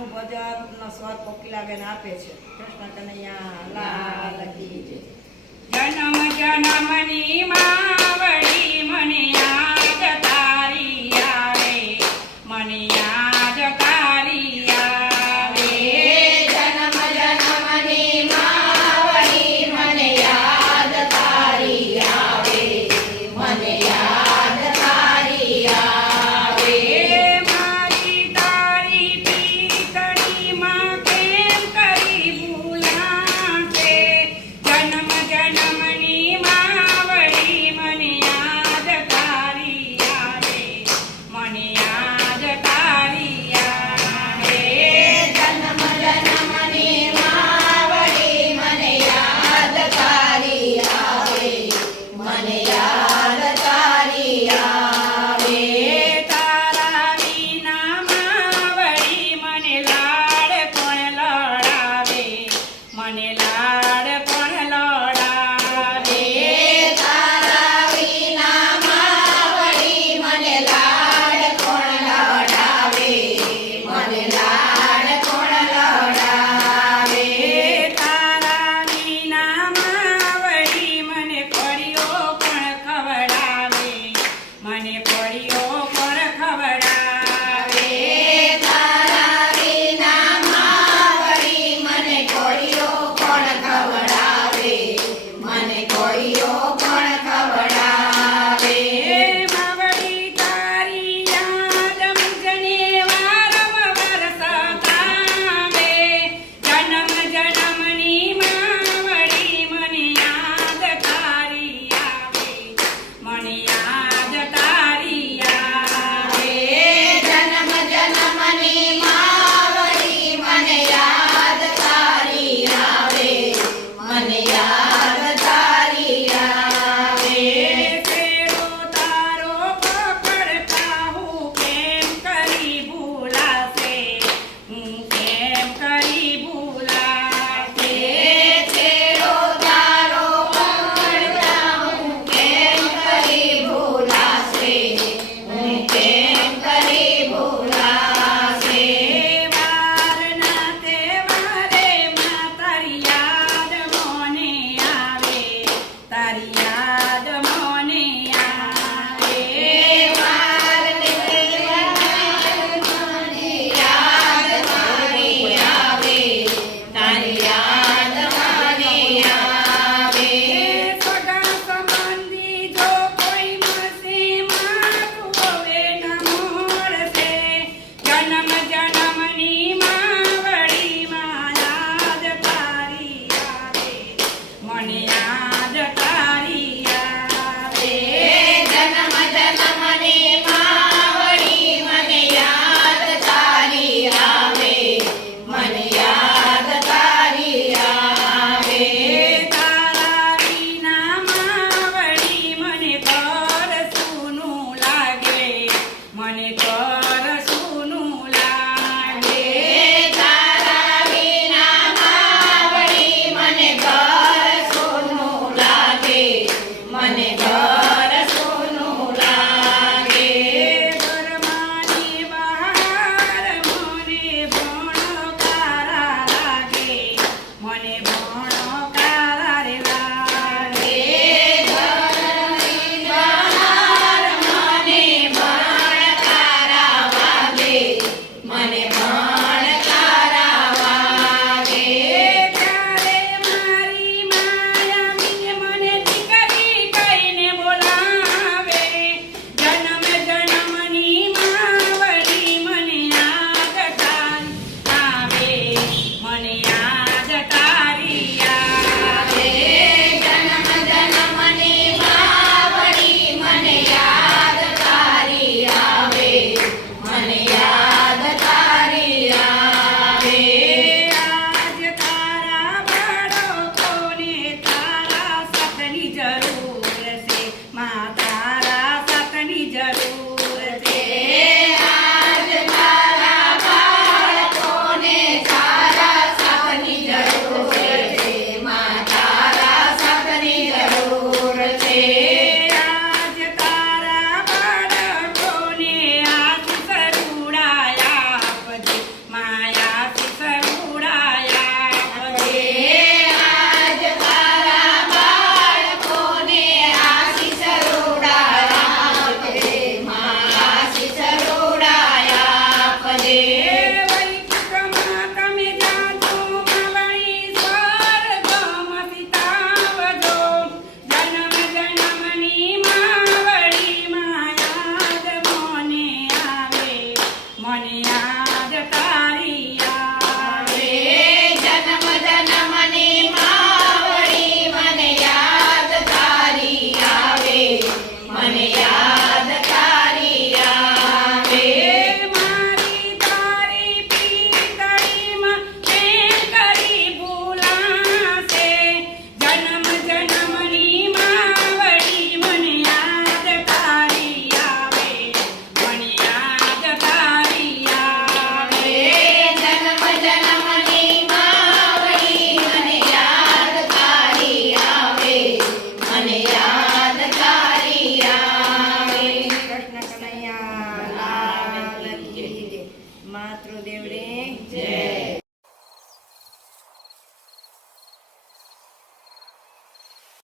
નું ભજન નો સ્વર કોકિલાબેન આપે છે. કૃષ્ણ કનૈયા લાલ કી જય જનમ જનમની માવડી મને યાદ આવે મને morning.